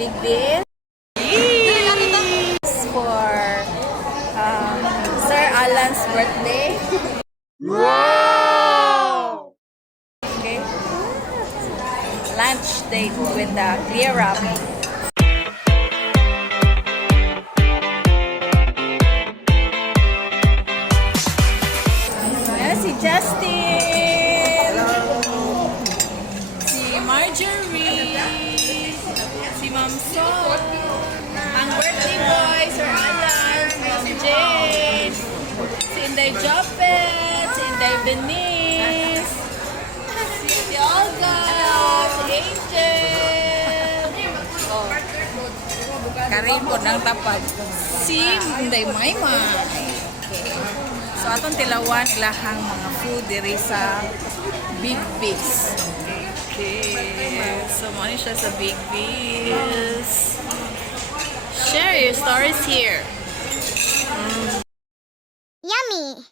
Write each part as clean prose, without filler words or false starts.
BIGBY'S for Sir Alan's birthday. Wow! Okay. Lunch date with the CLERAP. Ayan si Justin. Si Marjorie. Si Ma'am So. Ang birthday boy, Sir Alan. Si Ma'am Jane. Si Inday Jopet. Si Inday Benice. Si Olga. Si Angel. Oh. Karin po ng tapad. Si Inday Maymay. Okay. So atong tilawan lahang mga food diri sa BIGBY'S. Okay. So money siya sa BIGBY'S. Share your stories here. Yummy!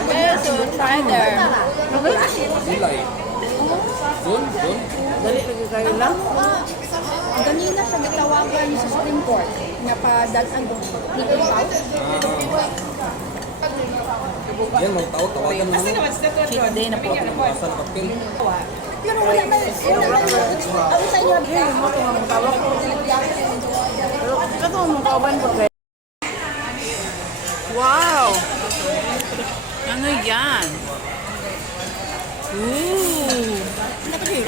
Okay, so try there. Dilay. Doon. Dali lagi kayo lang. Ganina siya gitawagan sa Supreme Court nga padalan doon. Yan, mga tao, tawagan mo. Cheat day na po. Pasal papel. Pero wala na. Ano sa inyo? Mo to mga tawag ko. Pero kato mo kawan ko. Wow! Ano yan? Ooh!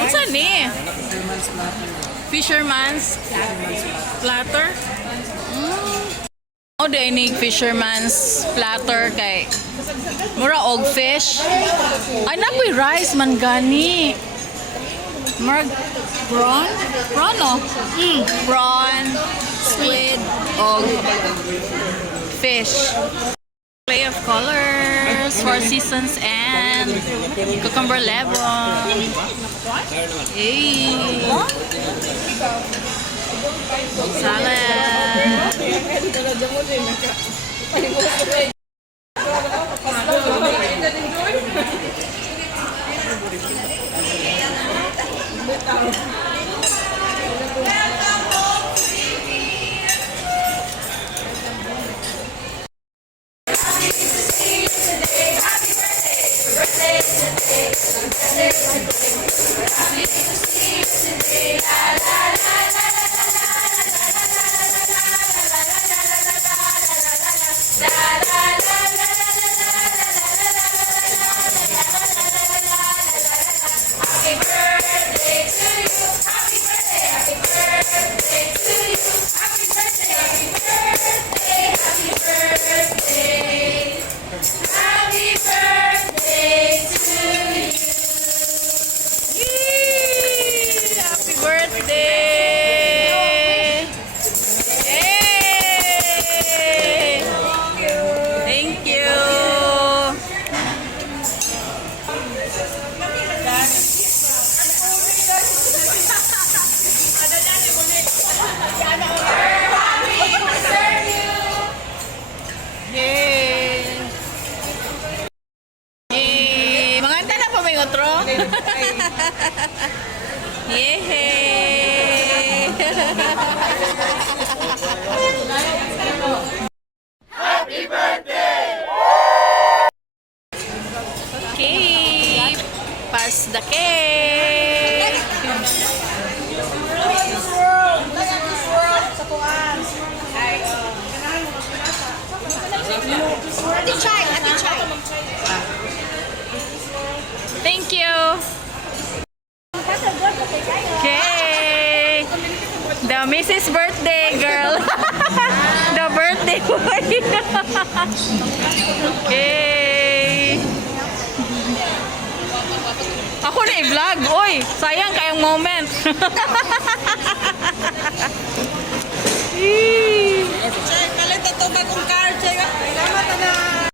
What's that ni? Fisherman's platter? Oh, dinig fisherman's platter kay mura og fish. Ay, napoy rice man gani. Murag prawn? Prawn, no? Prawn, squid, og fish. Play of colors, four seasons, and cucumber lemon. Hey. Salad. Happy birthday! Yay! Thank you! Yay! Yay! Manganta na pa may otro? Yay! Happy birthday! Okay, pass the cake. Ati Chay! Thank you. Okay. The Mrs. Birthday girl. The birthday boy. Okay. Ako na i-vlog. Oy, sayang kayong moment. Chay, palit ito bagong car, Chay. Salamat na.